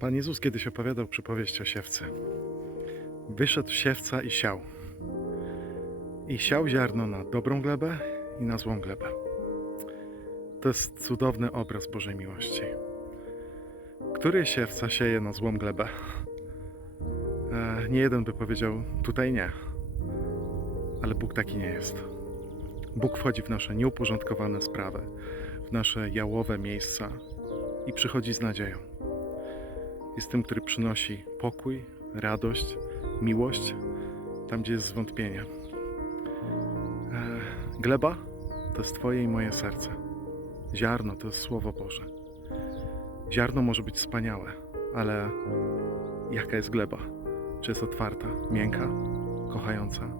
Pan Jezus kiedyś opowiadał przypowieść o siewcy. Wyszedł siewca i siał. I siał ziarno na dobrą glebę i na złą glebę. To jest cudowny obraz Bożej miłości. Który siewca sieje na złą glebę? E, nie jeden by powiedział, tutaj nie. Ale Bóg taki nie jest. Bóg wchodzi w nasze nieuporządkowane sprawy, w nasze jałowe miejsca i przychodzi z nadzieją. Jest tym, który przynosi pokój, radość, miłość tam, gdzie jest zwątpienie. E, gleba to jest Twoje i moje serce. Ziarno to jest Słowo Boże. Ziarno może być wspaniałe, ale jaka jest gleba? Czy jest otwarta, miękka, kochająca?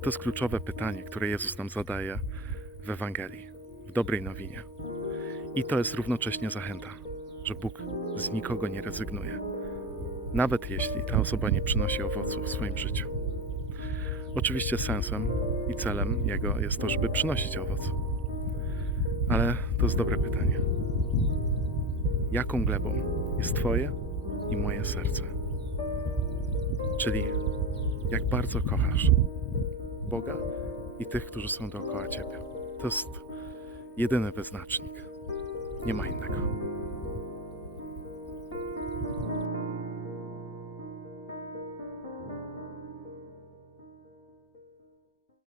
To jest kluczowe pytanie, które Jezus nam zadaje w Ewangelii, w dobrej nowinie. I to jest równocześnie zachęta, że Bóg z nikogo nie rezygnuje, nawet jeśli ta osoba nie przynosi owoców w swoim życiu. Oczywiście sensem i celem Jego jest to, żeby przynosić owoc. Ale to jest dobre pytanie. Jaką glebą jest Twoje i moje serce? Czyli jak bardzo kochasz Boga i tych, którzy są dookoła Ciebie. To jest jedyny wyznacznik. Nie ma innego.